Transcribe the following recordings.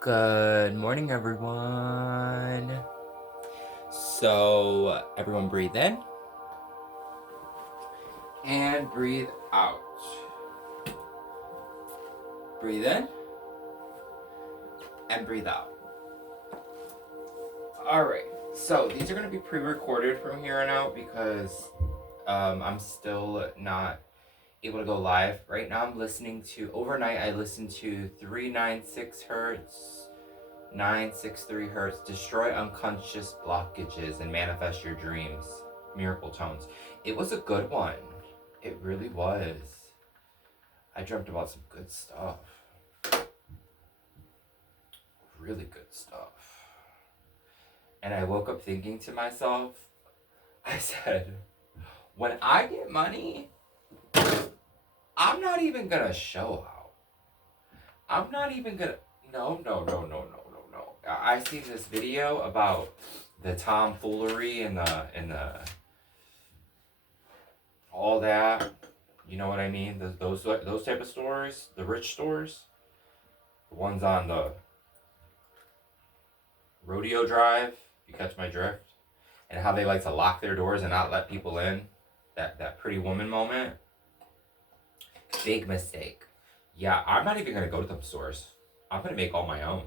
Good morning, everyone. So, everyone breathe in and breathe out. Breathe in and breathe out. Alright, so these are going to be pre-recorded from here on out because I'm still not able to go live. Right now I'm listening to, overnight I listened to 396 hertz, 963 hertz, destroy unconscious blockages and manifest your dreams, miracle tones. It was a good one. It really was. I dreamt about some good stuff. Really good stuff. And I woke up thinking to myself, I said, when I get money, I'm not even gonna show out. I'm not even gonna. No. I seen this video about the tomfoolery and the all that. You know what I mean? Those type of stores, the rich stores, the ones on the Rodeo Drive. You catch my drift? And how they like to lock their doors and not let people in. That Pretty Woman moment. Big mistake. Yeah, I'm not even gonna go to them stores. I'm gonna make all my own.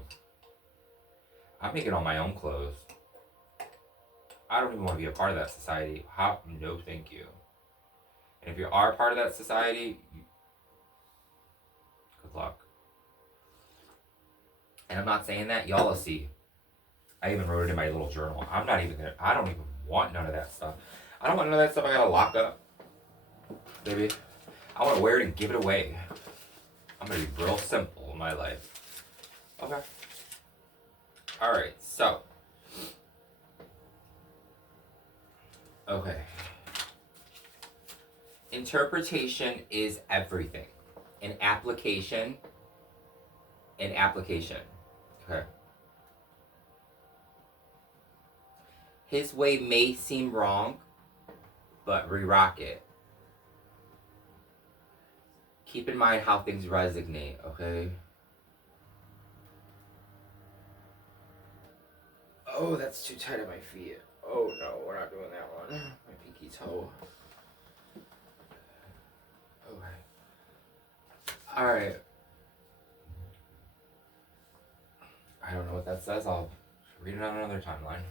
I'm making all my own clothes. I don't even want to be a part of that society. How? No, thank you. And if you are a part of that society, good luck. And I'm not saying that. Y'all will see. I even wrote it in my little journal. I don't even want none of that stuff. I don't want none of that stuff I gotta lock up. Baby. I want to wear it and give it away. I'm gonna be real simple in my life. Okay. Alright, so. Okay. Interpretation is everything. An application. Okay. His way may seem wrong, but re-rock it. Keep in mind how things resonate, okay? Oh, that's too tight on my feet. Oh no, we're not doing that one. My pinky toe. Okay. Alright. I don't know what that says. I'll read it on another timeline.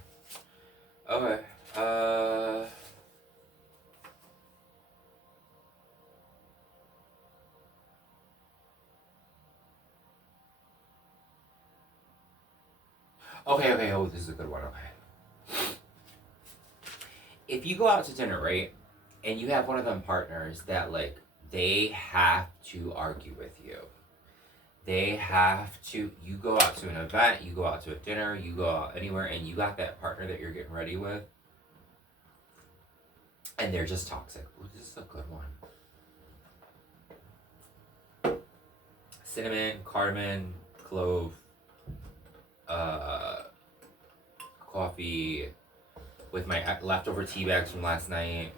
Okay. Okay. Oh, this is a good one. Okay. If you go out to dinner, right, and you have one of them partners that, like, they have to argue with you. They have to, you go out to an event, you go out to a dinner, you go out anywhere, and you got that partner that you're getting ready with, and they're just toxic. Ooh, this is a good one. Cinnamon, cardamom, clove, coffee, with my leftover tea bags from last night,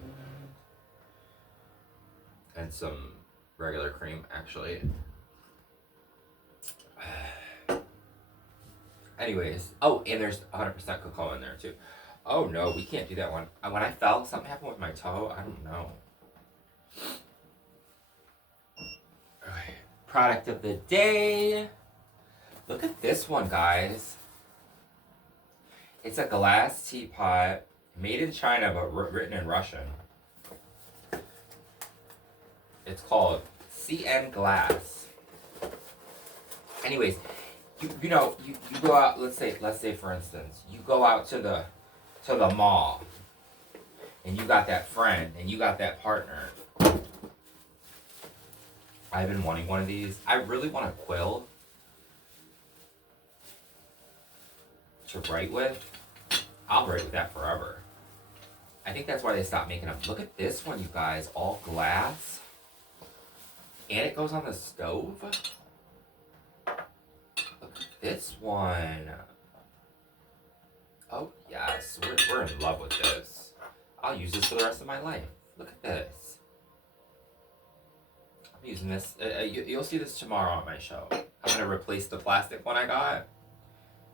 and some regular cream, actually. Anyways, oh, and there's 100% cocoa in there too. Oh no, we can't do that one. When I fell, something happened with my toe. I don't know. Okay. Product of the day. Look at this one, guys. It's a glass teapot, made in China but written in Russian. It's called CN Glass. Anyways, you know, you go out, let's say for instance, you go out to the mall and you got that friend and you got that partner. I've been wanting one of these. I really want a quill to write with. I'll write with that forever. I think that's why they stopped making them. Look at this one, you guys, all glass. And it goes on the stove. Look at this one. Oh, yes. We're in love with this. I'll use this for the rest of my life. Look at this. I'm using this. You'll see this tomorrow on my show. I'm gonna replace the plastic one I got.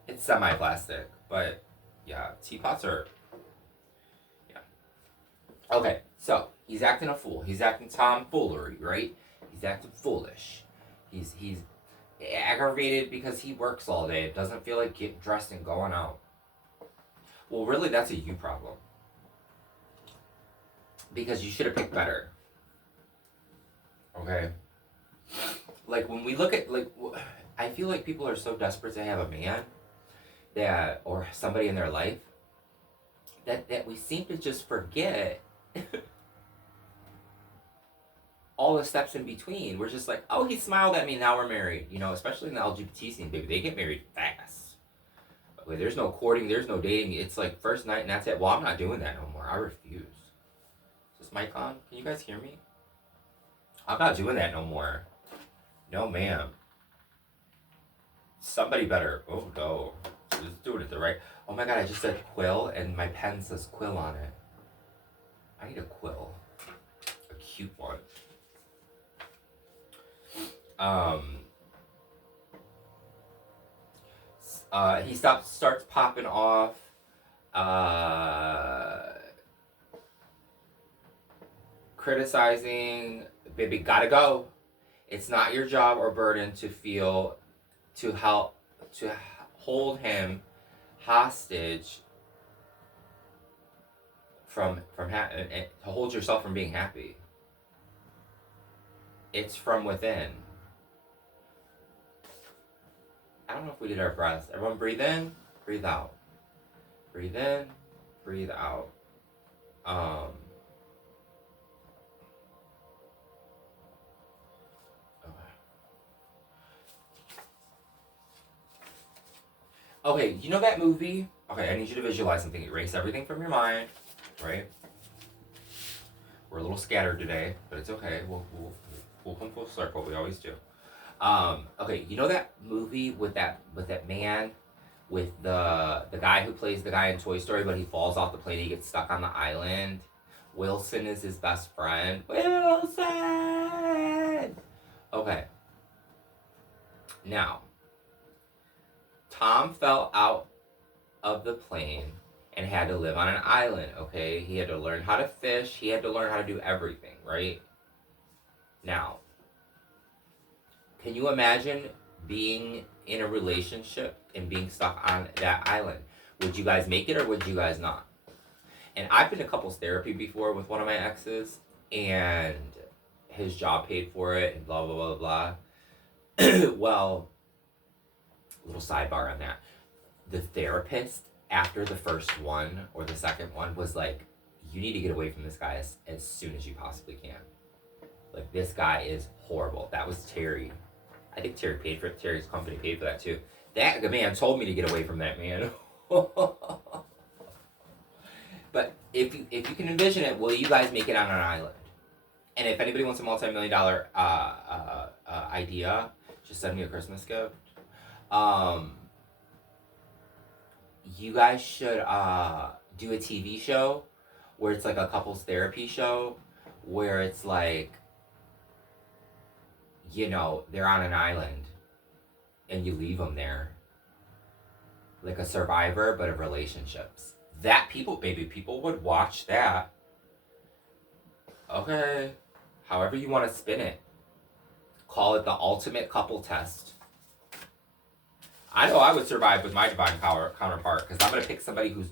It's semi-plastic, but yeah, teapots are. Yeah. Okay, so he's acting a fool. He's acting tomfoolery, right? He's acting foolish. He's aggravated because he works all day. Doesn't feel like getting dressed and going out. Well, really, that's a you problem. Because you should have picked better. Okay. Like when we look at I feel like people are so desperate to have a man that or somebody in their life that we seem to just forget all the steps in between. We're just like, oh, he smiled at me, now we're married. You know, especially in the LGBT scene, baby, they get married fast. Okay, there's no courting, there's no dating. It's like first night and that's it. Well, I'm not doing that no more. I refuse. Is this mic on? Can you guys hear me? I'm not doing that no more. No, ma'am. Somebody better. Oh, no. Just doing it the right. Oh my god, I just said quill and my pen says quill on it. I need a quill. A cute one. He starts popping off. Criticizing. Baby, gotta go. It's not your job or burden to hold him hostage to hold yourself from being happy. It's from within. I don't know if we did our breaths. Everyone breathe in, breathe out. Breathe in, breathe out. Okay, you know that movie? Okay, I need you to visualize something. Erase everything from your mind, right? We're a little scattered today, but it's okay. We'll come full circle. We always do. Okay, you know that movie with that man, with the guy who plays the guy in Toy Story, but he falls off the plane. He gets stuck on the island. Wilson is his best friend. Wilson. Okay. Now, Tom fell out of the plane and had to live on an island, okay? He had to learn how to fish. He had to learn how to do everything, right? Now, can you imagine being in a relationship and being stuck on that island? Would you guys make it or would you guys not? And I've been to couples therapy before with one of my exes, and his job paid for it and blah, blah, blah, blah. Well, little sidebar on that. The therapist, after the first one or the second one, was like, you need to get away from this guy as soon as you possibly can. Like, this guy is horrible. That was Terry. I think Terry paid for it. Terry's company paid for that too. That man told me to get away from that man. But if you can envision it, will you guys make it on an island? And if anybody wants a multi-million-dollar idea, just send me a Christmas gift. You guys should do a TV show where it's like a couples therapy show where it's like, you know, they're on an island and you leave them there. Like a Survivor, but of relationships. That people would watch that. Okay. However you want to spin it. Call it the ultimate couple test. I know I would survive with my divine power counterpart because I'm going to pick somebody who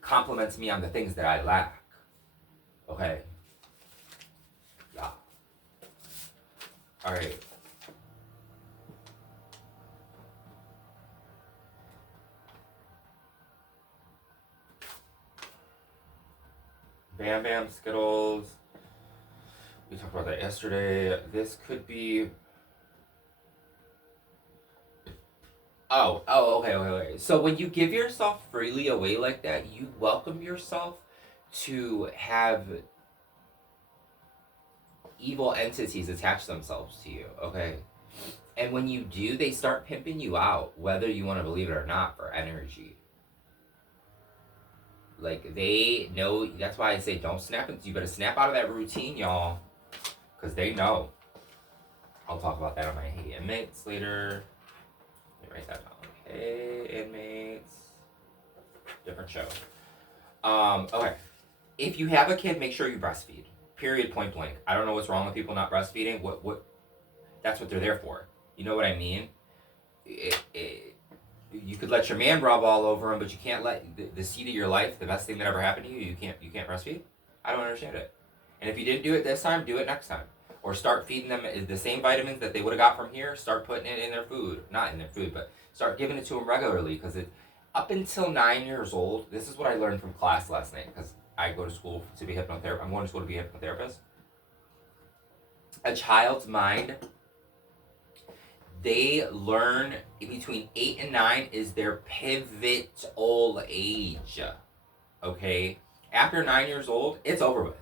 compliments me on the things that I lack. Okay. Yeah. All right. Bam Bam Skittles. We talked about that yesterday. This could be... Okay. So when you give yourself freely away like that, you welcome yourself to have evil entities attach themselves to you, okay? And when you do, they start pimping you out, whether you want to believe it or not, for energy. Like, they know, that's why I say don't snap, you better snap out of that routine, y'all. because they know. I'll talk about that on my Hey Inmates later. Let me write that down. Hey Inmates. Different show. Okay. If you have a kid, make sure you breastfeed. Period, point blank. I don't know what's wrong with people not breastfeeding. What? That's what they're there for. You know what I mean? You could let your man rub all over him, but you can't let the seed of your life, the best thing that ever happened to you, you can't breastfeed. I don't understand it. And if you didn't do it this time, do it next time. Or start feeding them the same vitamins that they would have got from here. Start putting it in their food. Not in their food, but start giving it to them regularly. Because up until 9 years old, this is what I learned from class last night. Because I go to school to be hypnotherapist. I'm going to school to be a hypnotherapist. A child's mind, they learn between 8 and 9 is their pivotal age. Okay? After 9 years old, it's over with.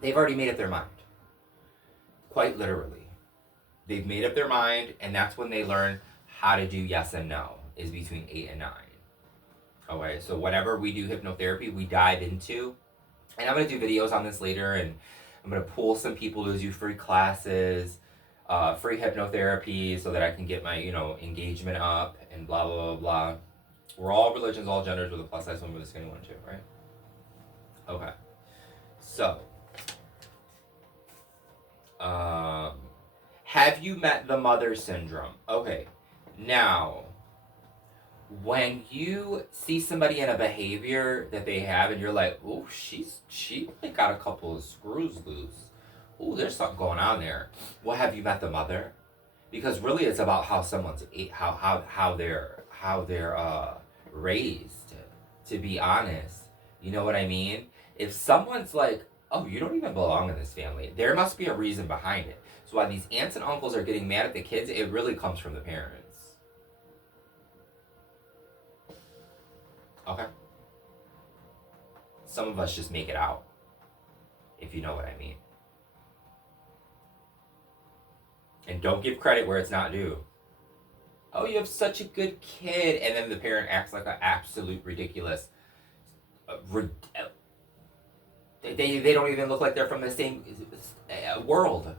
They've already made up their mind. Quite literally. They've made up their mind, and that's when they learn how to do yes and no, is between 8 and 9. Okay, so whenever we do hypnotherapy, we dive into, and I'm going to do videos on this later, and I'm going to pull some people to do free classes, free hypnotherapy, so that I can get my, engagement up, and blah, blah, blah, blah. We're all religions, all genders, with a plus size one, with a skinny one, too, right? Okay. So, have you met the mother syndrome? Okay. Now, when you see somebody in a behavior that they have and you're like, oh, she like got a couple of screws loose. Oh, there's something going on there. Well, have you met the mother? Because really it's about how someone's how they're raised, to be honest. You know what I mean? If someone's like, oh, you don't even belong in this family, there must be a reason behind it. So while these aunts and uncles are getting mad at the kids, it really comes from the parents. Okay? Some of us just make it out, if you know what I mean. And don't give credit where it's not due. Oh, you have such a good kid, and then the parent acts like an absolute ridiculous. They don't even look like they're from the same world.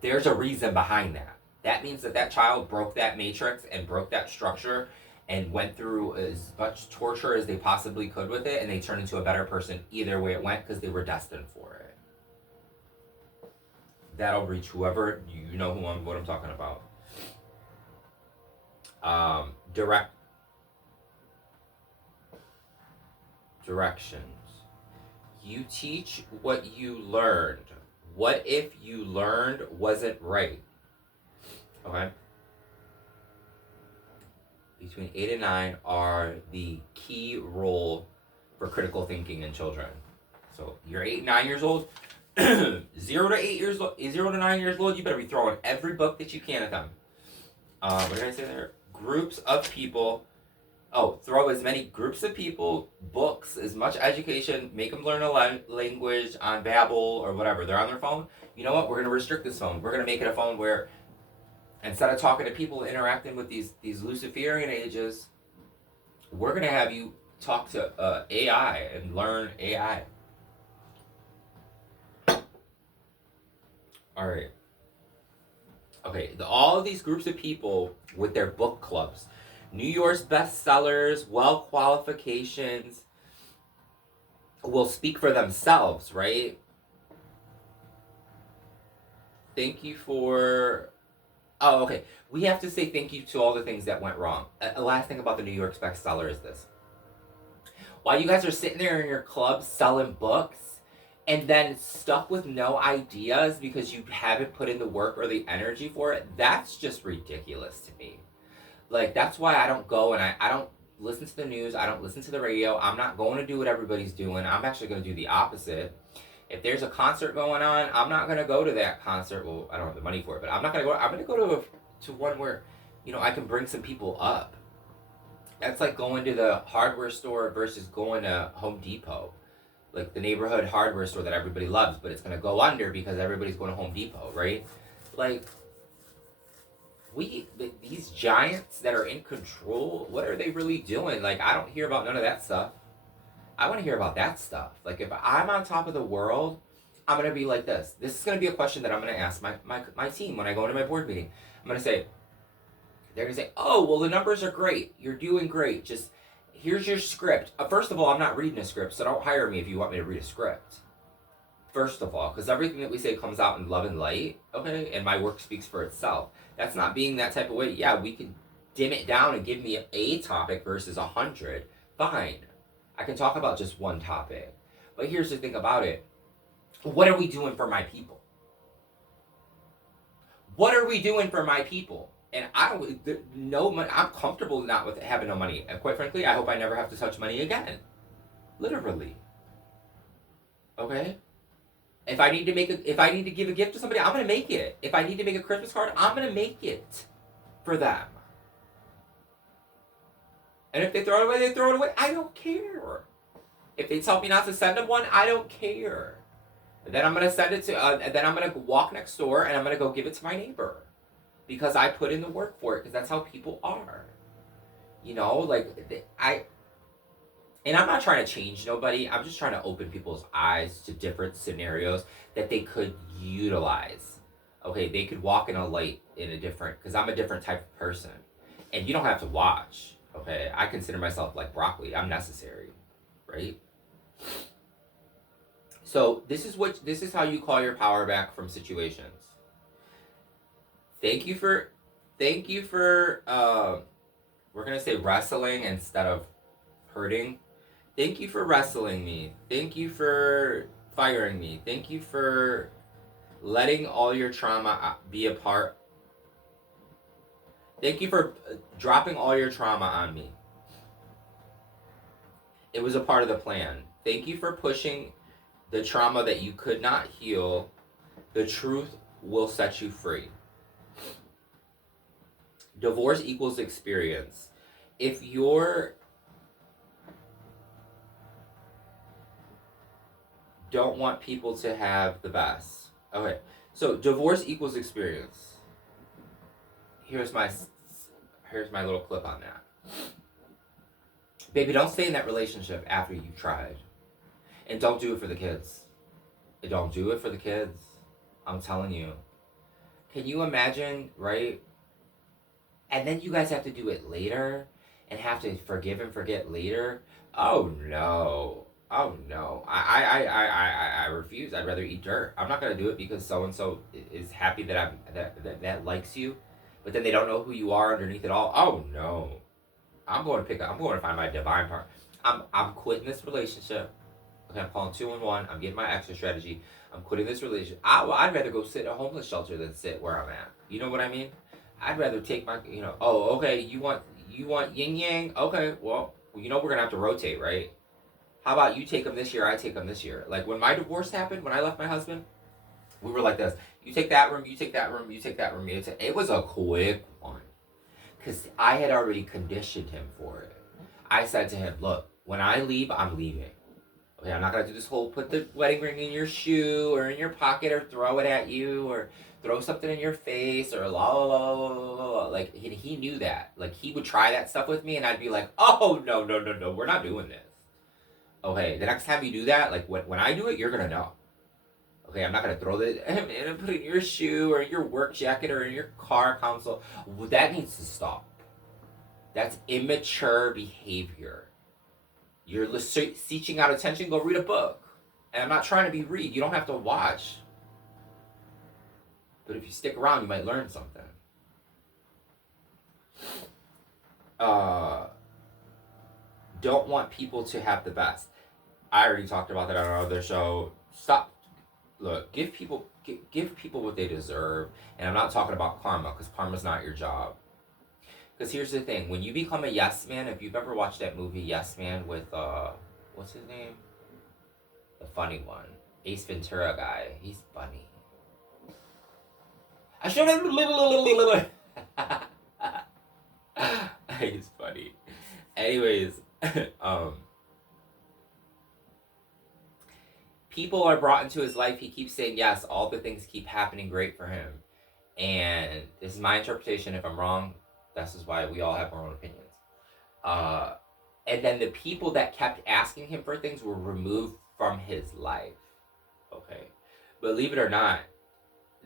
There's a reason behind that. That means that child broke that matrix and broke that structure and went through as much torture as they possibly could with it, and they turned into a better person either way it went because they were destined for it. That'll reach whoever, you know what I'm talking about. Directions. You teach what you learned. What if you learned wasn't right? Okay? Between 8 and 9 are the key role for critical thinking in children. So you're 8, 9 years old, 0 to 9 years old, you better be throwing every book that you can at them. What did I say there? Groups of people. Oh, throw as many groups of people, books, as much education, make them learn a language on Babbel or whatever. They're on their phone. You know what? We're going to restrict this phone. We're going to make it a phone where instead of talking to people, interacting with these Luciferian ages, we're going to have you talk to AI and learn AI. All right. Okay, all of these groups of people with their book clubs, New York's bestsellers, well qualifications, will speak for themselves, right? Thank you for... Oh, okay. We have to say thank you to all the things that went wrong. Last thing about the New York's bestseller is this. While you guys are sitting there in your club selling books, and then stuck with no ideas because you haven't put in the work or the energy for it, that's just ridiculous to me. Like, that's why I don't go and I don't listen to the news, I don't listen to the radio, I'm not going to do what everybody's doing, I'm actually going to do the opposite. If there's a concert going on, I'm not going to go to that concert. Well, I don't have the money for it, but I'm not going to go. I'm going to go to one where, I can bring some people up. That's like going to the hardware store versus going to Home Depot. Like the neighborhood hardware store that everybody loves, but it's going to go under because everybody's going to Home Depot, right? Like, these giants that are in control, what are they really doing? Like, I don't hear about none of that stuff. I want to hear about that stuff. Like, if I'm on top of the world I'm going to be like this. This is going to be a question that I'm going to ask my team when I go into my board meeting. I'm going to say, they're going to say, oh, well, the numbers are great. You're doing great. Just here's your script. First of all, I'm not reading a script, so don't hire me if you want me to read a script. First of all, because everything that we say comes out in love and light, okay? And my work speaks for itself. That's not being that type of way. Yeah, we can dim it down and give me a topic versus 100. Fine. I can talk about just one topic. But here's the thing about it. What are we doing for my people? What are we doing for my people? And I don't, no money, I'm comfortable not with having no money. And quite frankly, I hope I never have to touch money again. Literally. Okay? If I need to give a gift to somebody, I'm gonna make it. If I need to make a Christmas card, I'm gonna make it for them. And if they throw it away, they throw it away. I don't care. If they tell me not to send them one, I don't care. And then I'm gonna send it to. And then I'm gonna walk next door and I'm gonna go give it to my neighbor, because I put in the work for it. Because that's how people are. You know, like And I'm not trying to change nobody. I'm just trying to open people's eyes to different scenarios that they could utilize. Okay, they could walk in a light in a different, because I'm a different type of person. And you don't have to watch. Okay, I consider myself like broccoli. I'm necessary, right? So this is how you call your power back from situations. Thank you for we're gonna say wrestling instead of hurting. Thank you for wrestling me. Thank you for firing me. Thank you for letting all your trauma be a part. Thank you for dropping all your trauma on me. It was a part of the plan. Thank you for pushing the trauma that you could not heal. The truth will set you free. Divorce equals experience. If you're don't want people to have the best. Okay, so divorce equals experience. Here's my little clip on that. Baby, don't stay in that relationship after you've tried. And don't do it for the kids. Don't do it for the kids. I'm telling you. Can you imagine, right? And then you guys have to do it later and have to forgive and forget later. Oh no. Oh no. I refuse. I'd rather eat dirt. I'm not gonna do it because so and so is happy that that likes you, but then they don't know who you are underneath it all. Oh no. I'm going to find my divine partner. I'm quitting this relationship. Okay, I'm calling 211. I'm getting my extra strategy. I'm quitting this relationship. I'd rather go sit in a homeless shelter than sit where I'm at. You know what I mean? I'd rather take my, oh, okay, you want yin yang? Okay, well, we're going to have to rotate, right? How about you take them this year, I take them this year? Like, when my divorce happened, when I left my husband, we were like this. You take that room, you take that room, you take that room. It was a quick one. Because I had already conditioned him for it. I said to him, look, when I leave, I'm leaving. Okay, I'm not going to do this whole put the wedding ring in your shoe or in your pocket or throw it at you or throw something in your face or la la la la la la. Like, he knew that. Like, he would try that stuff with me and I'd be like, oh, no, we're not doing this. Okay, the next time you do that, like, when I do it, you're going to know. Okay, I'm not going to throw and put it in your shoe or in your work jacket or in your car console. That needs to stop. That's immature behavior. You're seeking out attention, go read a book. And I'm not trying to be read. You don't have to watch. But if you stick around, you might learn something. Don't want people to have the best. I already talked about that on another show. Stop. Look, give people what they deserve. And I'm not talking about karma, because karma's not your job. Because here's the thing, when you become a yes man, if you've ever watched that movie Yes Man with, what's his name? The funny one. Ace Ventura guy. He's funny. I should have... He's funny. Anyways, people are brought into his life. He keeps saying yes. All the things keep happening great for him. And this is my interpretation. If I'm wrong, this is why we all have our own opinions. And then the people that kept asking him for things were removed from his life. Okay. believe it or not,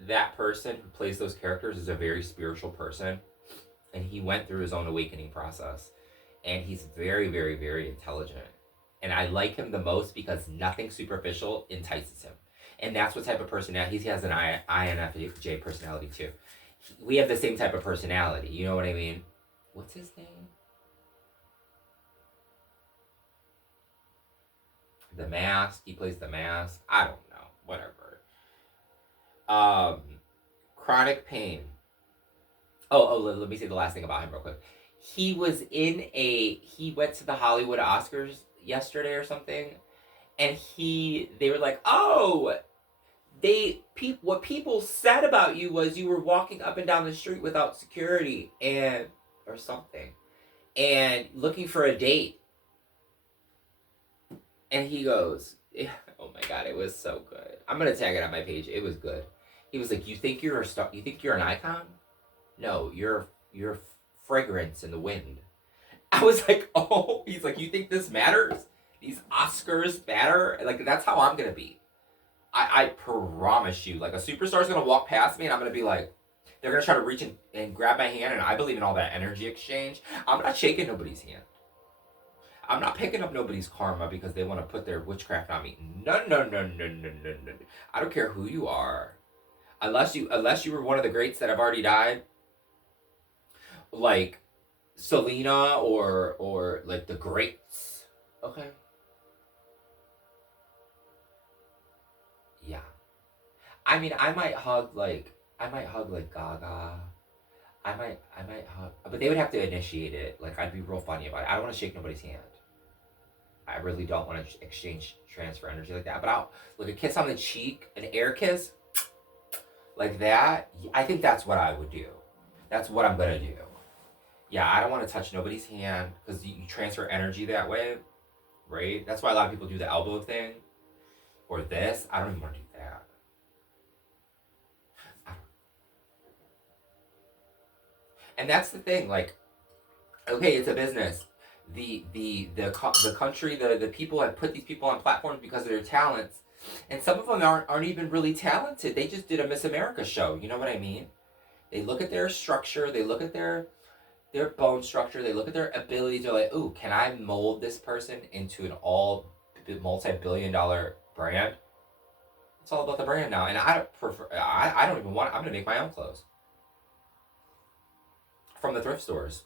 that person who plays those characters is a very spiritual person, and he went through his own awakening process, and he's very, very, very intelligent, and I like him the most because nothing superficial entices him, and that's what type of personality he has. An INFJ personality too. We have the same type of personality. You know what I mean? What's his name? The Mask. He plays the Mask. I don't know. Whatever. Um, Chronic Pain. Let me say the last thing about him real quick. He went to the Hollywood Oscars yesterday or something, and they were like, oh, what people said about you was you were walking up and down the street without security or something, and looking for a date. And he goes, oh my god, it was so good. I'm gonna tag it on my page. It was good. He was like, you think you're a star? You think you're an icon? No, you're fragrance in the wind. I was like, oh. He's like, you think this matters? These Oscars matter? Like, that's how I'm gonna be. I promise you, like, a superstar's gonna walk past me and I'm gonna be like, they're gonna try to reach and grab my hand, and I believe in all that energy exchange. I'm not shaking nobody's hand. I'm not picking up nobody's karma because they want to put their witchcraft on me. No, no, no, no, no, no, no. I don't care who you are. Unless you were one of the greats that have already died. Like Selena or like the greats. Okay. Yeah. I mean, I might hug like Gaga. I might hug, but they would have to initiate it. Like, I'd be real funny about it. I don't want to shake nobody's hand. I really don't want to exchange transfer energy like that. But I'll like a kiss on the cheek, an air kiss, like that. I think that's what I would do. That's what I'm gonna do. Yeah, I don't want to touch nobody's hand because you transfer energy that way, right? That's why a lot of people do the elbow thing or this. I don't even want to do that. And that's the thing. Like, okay, it's a business. The country, the people have put these people on platforms because of their talents, and some of them aren't even really talented. They just did a Miss America show. You know what I mean? They look at their structure. They look at their bone structure. They look at their abilities. They're like, ooh, can I mold this person into an all multi-billion-dollar brand? It's all about the brand now, and I don't prefer. I don't even want. I'm gonna make my own clothes from the thrift stores.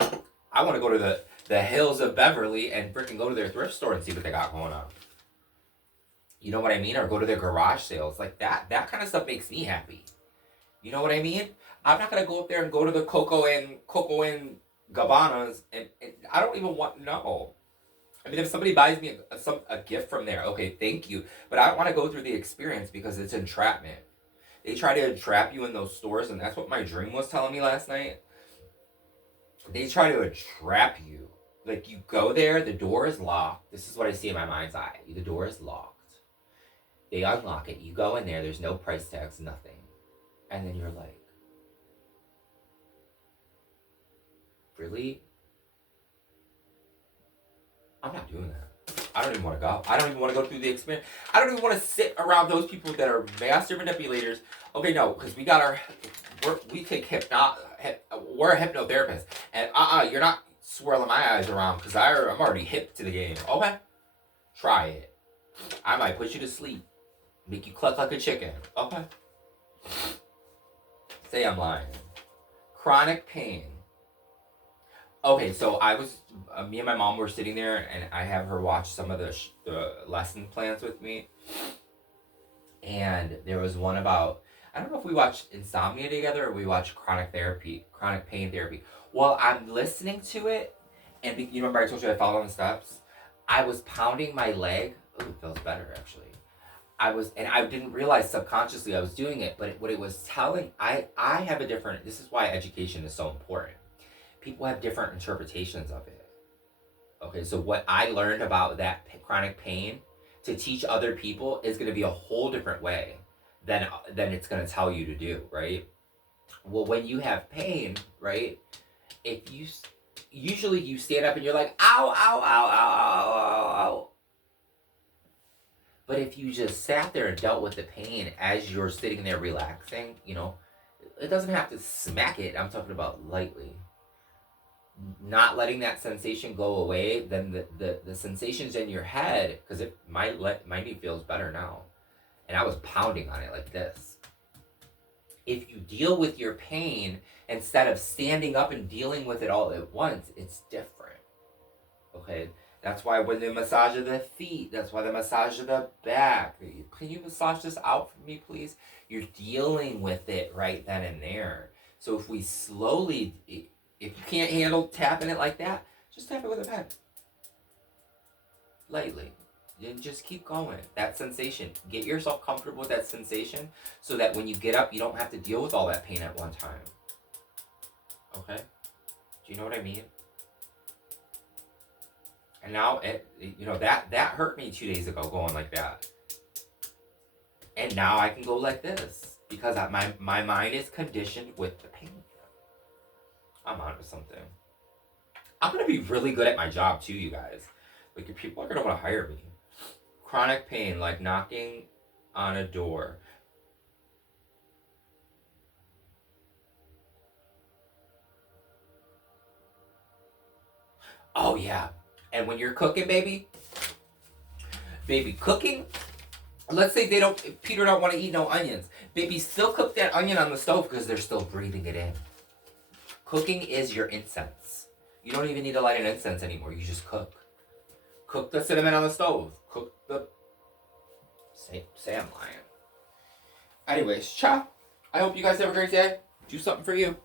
I want to go to the hills of Beverly and freaking go to their thrift store and see what they got going on. You know what I mean? Or go to their garage sales. Like that kind of stuff makes me happy. You know what I mean? I'm not gonna go up there and go to the Coco and Gabbana's and I don't even want no. I mean, if somebody buys me a gift from there, okay, thank you. But I don't want to go through the experience because it's entrapment. They try to entrap you in those stores, and that's what my dream was telling me last night. They try to entrap you. Like, you go there, the door is locked. This is what I see in my mind's eye. The door is locked. They unlock it. You go in there, there's no price tags, nothing. And then you're like, really? I'm not doing that. I don't even want to go. I don't even want to go through the experience. I don't even want to sit around those people that are master manipulators. Okay, no, because we take we're a hypnotherapist. And you're not swirling my eyes around because I'm already hip to the game. Okay, try it. I might put you to sleep. Make you cluck like a chicken. Okay. Say I'm lying. Chronic pain. Okay, so me and my mom were sitting there, and I have her watch some of the lesson plans with me. And there was one about, I don't know if we watched insomnia together or we watched chronic pain therapy. Well, I'm listening to it, and you remember I told you I followed on the steps? I was pounding my leg. Oh, it feels better, actually. And I didn't realize subconsciously I was doing it, but what it was telling, I have a different, this is why education is so important. People have different interpretations of it. Okay, so what I learned about that chronic pain to teach other people is going to be a whole different way than it's going to tell you to do, right? Well, when you have pain, right, if you usually you stand up and you're like, ow, ow, ow, ow, ow, ow, ow. But if you just sat there and dealt with the pain as you're sitting there relaxing, you know, it doesn't have to smack it. I'm talking about lightly. Not letting that sensation go away, then the sensations in your head, because my knee feels better now. And I was pounding on it like this. If you deal with your pain instead of standing up and dealing with it all at once, it's different. Okay? That's why when the massage of the feet, that's why the massage of the back. Can you massage this out for me, please? You're dealing with it right then and there. So if we slowly, if you can't handle tapping it like that, just tap it with a pen. Lightly. And just keep going. That sensation. Get yourself comfortable with that sensation so that when you get up, you don't have to deal with all that pain at one time. Okay? Do you know what I mean? And now, that hurt me 2 days ago going like that. And now I can go like this because my mind is conditioned with the pain. I'm onto something. I'm going to be really good at my job too, you guys. Like, your people are going to want to hire me. Chronic pain, like knocking on a door. Oh, yeah. And when you're cooking, baby, cooking, let's say Peter don't want to eat no onions. Baby, still cook that onion on the stove because they're still breathing it in. Cooking is your incense. You don't even need to light an incense anymore. You just cook. Cook the cinnamon on the stove. Cook the... Say I'm lying. Anyways, ciao. I hope you guys have a great day. Do something for you.